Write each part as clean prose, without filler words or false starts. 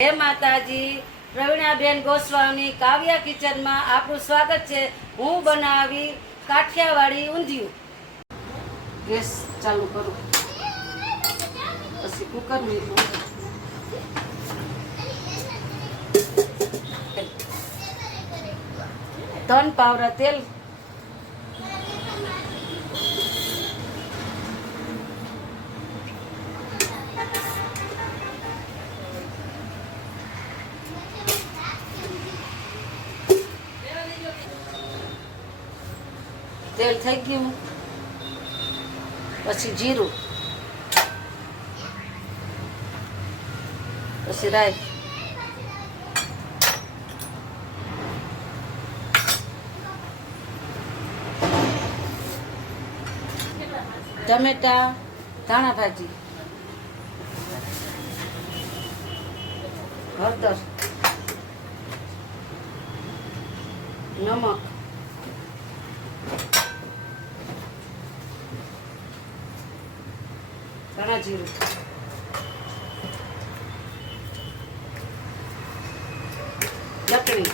જય માતાજી। પ્રવીણાબેન ગોસ્વામી કાવ્યા કિચન માં આપનું સ્વાગત છે। હું બનાવી કાઠિયાવાડી ઊંધિયું। ગેસ ચાલુ કરું, પછી કુકર મૂકું। ત્રણ પાવડા તેલ, તેલ થઈ ગયું, પછી જીરું, પછી રાઈ, ટમેટા, ધાણા ભાજી, હળદર, નમક, ધાણા જીરું, ચટણી,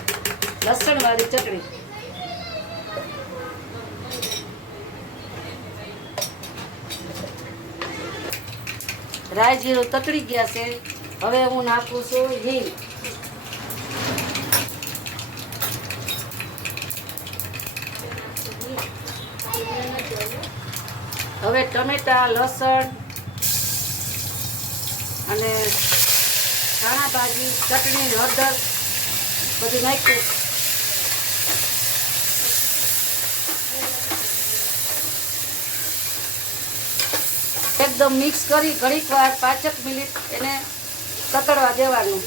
લસણ વાળી ચટણી, રાઈ જીરું તતડી ગયા છે। હવે હું નાખું છું હિંગ, હવે ટમેટા, લસણ અને ધાણા ભાજી, ચટણી, હળદર બધું નાખ્યું। એકદમ મિક્સ કરી ઘડીક વાર 5 મિનિટ એને તતડવા દેવાનું।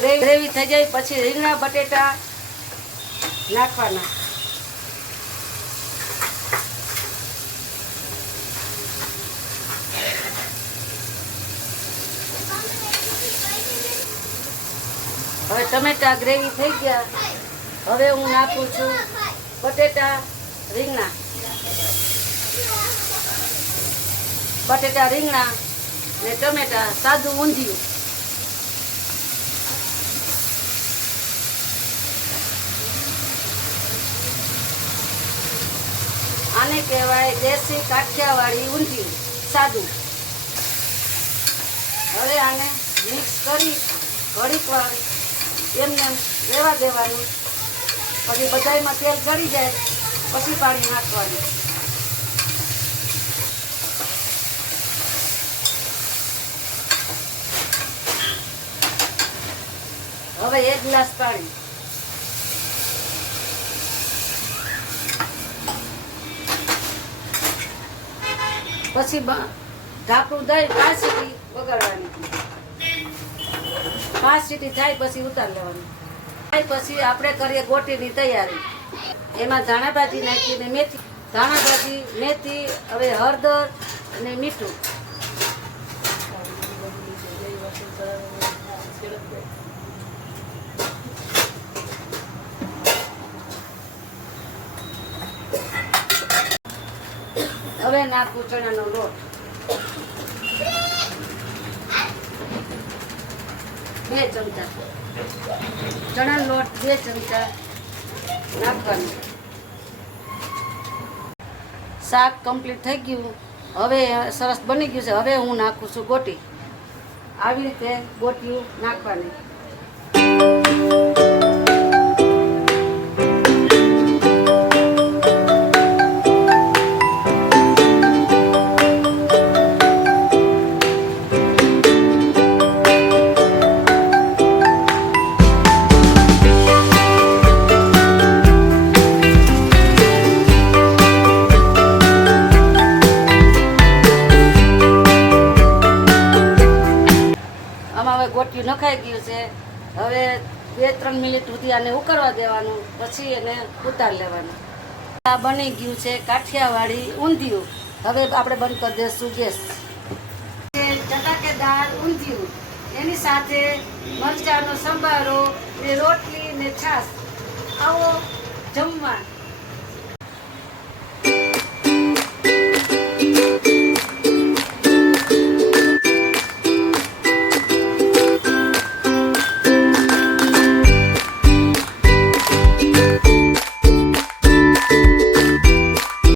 ગ્રેવી થઈ જાય પછી રીંગણા બટેટા નાખવાના। હવે ટમેટા ગ્રેવી થઈ ગયા। હવે હું નાખું છું બટેટા, રીંગણા, બટેટા, રીંગણા ને ટમેટા, સાદું ઊંધિયું। આને કહેવાય દેશી કાઠિયાવાડી ઊંધિયું સાદું। હવે આને મિક્સ કરી ઘડીક વાર એમને રહેવા દેવાનું। પછી બધાયમાં તેલ ચડી જાય પછી પાણી નાખવાનું। હવે 1 ગ્લાસ પાણી, પછી ઢાંકણું દઈ 5 સીટી વગાડવાની। 5 સીટી થાય પછી ઉતાર લેવાની। પછી આપણે કરીએ ગોટીની તૈયારી। એમાં ધાણા ભાજી નાખીને મેથી, ધાણા ભાજી, મેથી, હવે હળદર અને મીઠું, હવે નાખું ચણાનો લોટ, 2 ચમચા ચણાનો લોટ, 2 ચમચા નાખવાનું। શાક કમ્પ્લીટ થઈ ગયું, હવે સરસ બની ગયું છે। હવે હું નાખું છું ગોટી। આવી રીતે ગોટીઓ નાખવાની। હવે ગોઠિયું નખાઈ ગયું છે। હવે 2-3 મિનિટ સુધી આને ઉકળવા દેવાનું, પછી એને ઉતાર લેવાનું। આ બની ગયું છે કાઠિયાવાડી ઊંધિયું। હવે આપણે બંધ કરી દઈશું ગેસ। ચટાકેદાર ઊંધિયું, એની સાથે મરચાંનો સંભારો ને રોટલી ને છાશ, આવો જમવા।